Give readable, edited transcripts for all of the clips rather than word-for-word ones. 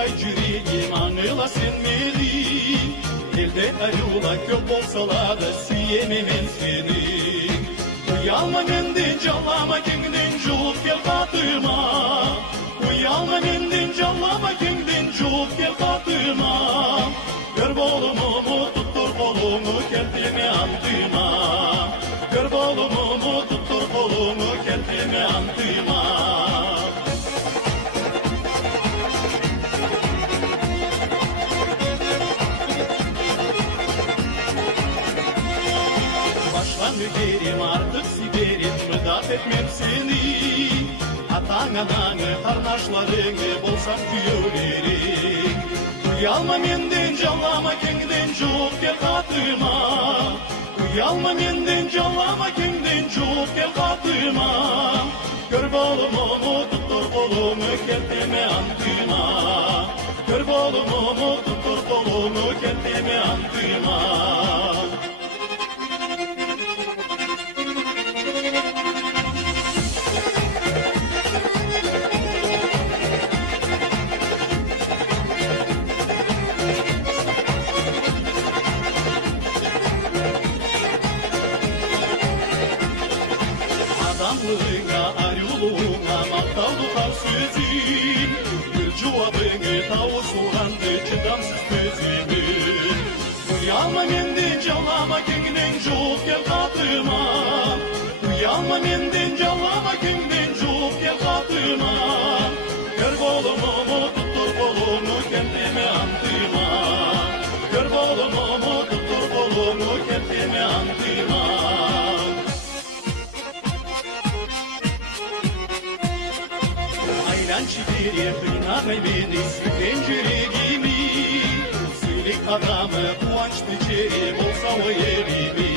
Olay cüreyim anılasın beni. Elde arıula kök olsalar da siyememem seni. Uyalma mendin callama kendin çok gel katıma. Uyalma mendin callama kendin çok gel katıma. Gör bolumu tuttur kolumu kendime antıma. Gör bolumu tuttur kolumu kendime antıma. Başlangıcım artık siberim mıdat etmem seni. Atan ananı kardeşlerini bolsak tüyölerim. Uyalma menden callama kendin çok gel katıma. Uyalma menden callama kendin çok gel katıma. Gör bolumu tuttur kolumu kendime antıma. Gör bolumu tuttur kolumu kendime antıma. Adamlığına, arıuluğuna maktallıkar sözün. Gül cevabını tavus uğrandı çıdamsız gözümün. Uyalma mendin callama kendin çok gel katıma. Uyalma mendin callama kendin çok gel katıma. Gör bolumu tuttur kolumu kendime antıma. Gör bolumu tuttur kolumu kendime antıma. Çiftliğe kıynamay beni penceremi. Silik adamı kıvançlı çerim olsa o yerimi.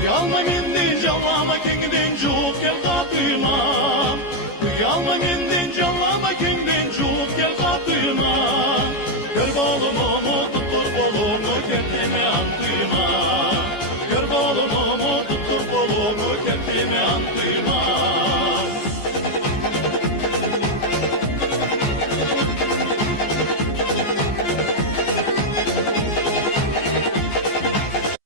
Uyalma mendin callama kendin çok gel katıma. Uyalma mendin callama kendin